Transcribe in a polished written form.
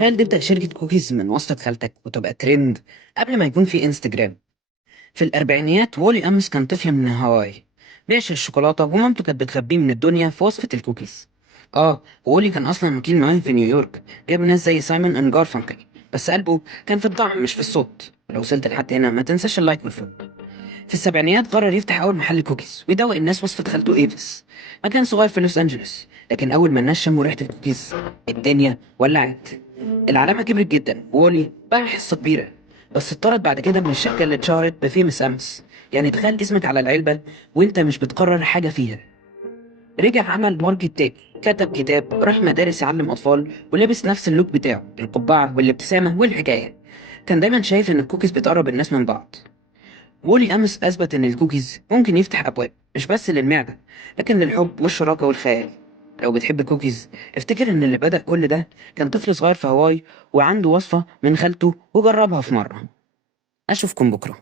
تخيل تبدأ شركة كوكيز من واسطة خالتك وتبقى ترند قبل ما يكون في انستجرام. في الأربعينيات وولي أمس كان طفل من هاواي بيعشق الشوكولاتة، ومامته كانت بتخبيه من الدنيا في وصفة الكوكيز. وولي كان أصلا وكيل معاه في نيويورك، جاب ناس زي سايمون أند جارفانكل، بس قلبه كان في الطعم مش في الصوت. لو وصلت لحد هنا ما تنساش اللايك والفولو. في السبعينيات قرر يفتح أول محل كوكيز ويدوق الناس وصفة خالته إيفيس. مكان صغير في لوس أنجلوس، لكن أول ما الناس شموا ريحة الكوكيز الدنيا ولعت. العلامة كبرت جدا، وولي باع حصة كبيرة، بس اتطرد بعد كده من الشركة اللي اتشهرت بفيمس أمس. يعني تخيل اسمك على العلبة وانت مش بتقرر حاجة فيها. رجع عمل ماركت تاني، كتب كتاب، راح مدارس يعلم أطفال، ولبس نفس اللوك بتاعه، القبعة والابتسامة والحكاية. كان دايما شايف إن الكوكيز بتقرب الناس من بعض. وولي أمس أثبت إن الكوكيز ممكن يفتح أبواب مش بس للمعدة، لكن للحب والشراكة والخيال. لو بتحب الكوكيز افتكر إن اللي بدأ كل ده كان طفل صغير في هواي وعنده وصفة من خالته وجربها في مرة. أشوفكم بكرة.